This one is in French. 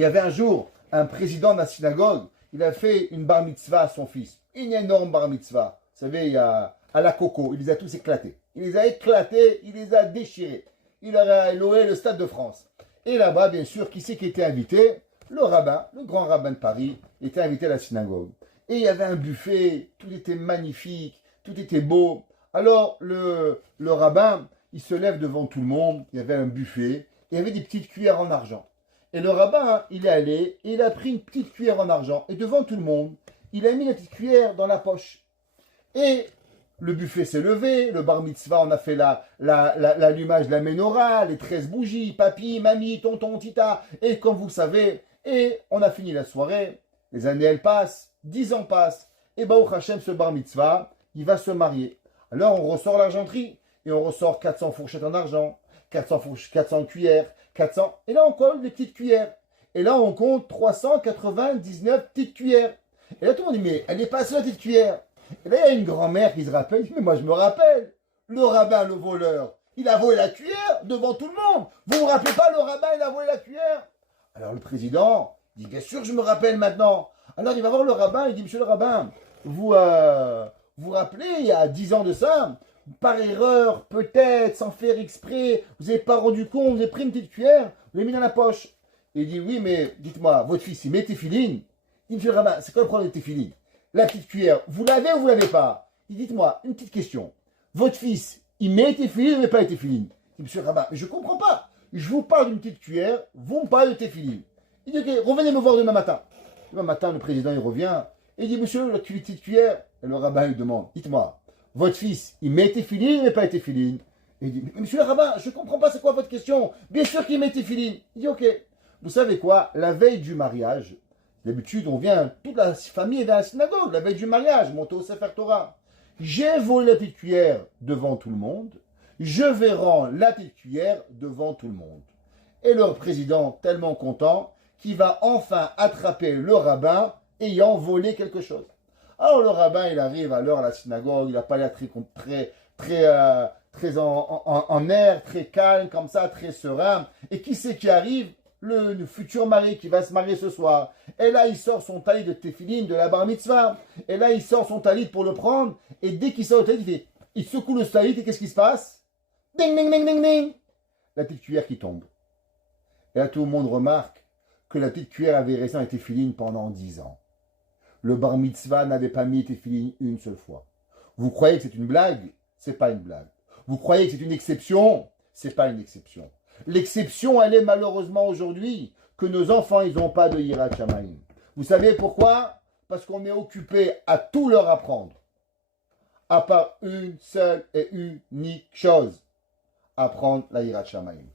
Il y avait un jour un président de la synagogue, il a fait une bar mitzvah à son fils. Une énorme bar mitzvah. Vous savez, il y a à la coco, il les a tous éclatés. Il les a éclatés, il les a déchirés. Il a loué le Stade de France. Et là-bas, bien sûr, qui c'est qui était invité? Le rabbin, le grand rabbin de Paris, était invité à la synagogue. Et il y avait un buffet, tout était magnifique, tout était beau. Alors, le rabbin, il se lève devant tout le monde, il y avait un buffet, il y avait des petites cuillères en argent. Et le rabbin, il est allé, et il a pris une petite cuillère en argent, et devant tout le monde, il a mis la petite cuillère dans la poche. Et le buffet s'est levé, le bar mitzvah, on a fait l'allumage de la menorah, les 13 bougies, papy, mamie, tonton, tita, et comme vous le savez, et on a fini la soirée, les années elles passent, 10 ans passent, et Baruch Hashem, ce bar mitzvah, il va se marier. Alors on ressort l'argenterie, et on ressort 400 fourchettes en argent, 400 cuillères, 400, et là on colle des petites cuillères. Et là on compte 399 petites cuillères. Et là tout le monde dit, mais elle est passée la petite cuillère. Et là il y a une grand-mère qui se rappelle, dit, mais moi je me rappelle, le rabbin, le voleur, il a volé la cuillère devant tout le monde. Vous vous rappelez pas, le rabbin, il a volé la cuillère? Alors le président dit, bien sûr je me rappelle maintenant. Alors il va voir le rabbin, il dit, monsieur le rabbin, vous vous rappelez, il y a 10 ans de ça, par erreur, peut-être, sans faire exprès, vous n'avez pas rendu compte, vous avez pris une petite cuillère, vous l'avez mis dans la poche. Et il dit, oui, mais dites-moi, votre fils, il met téphilines? Il dit, monsieur le rabbin, c'est quoi le problème de téphilines? La petite cuillère, vous l'avez ou vous l'avez pas? Il dit, dites-moi, une petite question. Votre fils, il met téphilines ou il met pas téphilines? Il dit, monsieur le rabbin, mais je comprends pas. Je vous parle d'une petite cuillère, vous me parlez de téphilines. Il dit, ok, revenez me voir demain matin. Demain matin, le président, il revient, et il dit, monsieur, la petite cuillère. Et le rabbin lui demande, dites-moi, votre fils, il met téphilines ou il met pas téphilines? Et il dit, monsieur le rabbin, je comprends pas, c'est quoi votre question? Bien sûr qu'il met téphilines. Il dit, ok. Vous savez quoi? La veille du mariage, d'habitude, on vient, toute la famille est à la synagogue, la veille du mariage, monter au Sefer Torah. J'ai volé la petite cuillère devant tout le monde, je vais rendre la petite cuillère devant tout le monde. Et le président, tellement content, qu'il va enfin attraper le rabbin ayant volé quelque chose. Alors le rabbin, il arrive à l'heure à la synagogue, il n'a pas l'air très en air, très calme, comme ça, très serein. Et qui c'est qui arrive? Le futur mari qui va se marier ce soir. Et là, il sort son talit de téphiline, de la bar mitzvah. Et là, il sort son talit pour le prendre. Et dès qu'il sort le talit, il secoue le talit. Et qu'est-ce qui se passe? Ding, ding, ding, ding, ding. La petite cuillère qui tombe. Et là, tout le monde remarque que la petite cuillère avait resté en téphiline pendant 10 ans. Le bar mitzvah n'avait pas mis téphiline une seule fois. Vous croyez que c'est une blague? C'est pas une blague. Vous croyez que c'est une exception? C'est pas une exception. L'exception, elle est malheureusement aujourd'hui que nos enfants, ils n'ont pas de Yirat Shamayim. Vous savez pourquoi? Parce qu'on est occupé à tout leur apprendre. À part une seule et unique chose. Apprendre la Yirat Shamayim.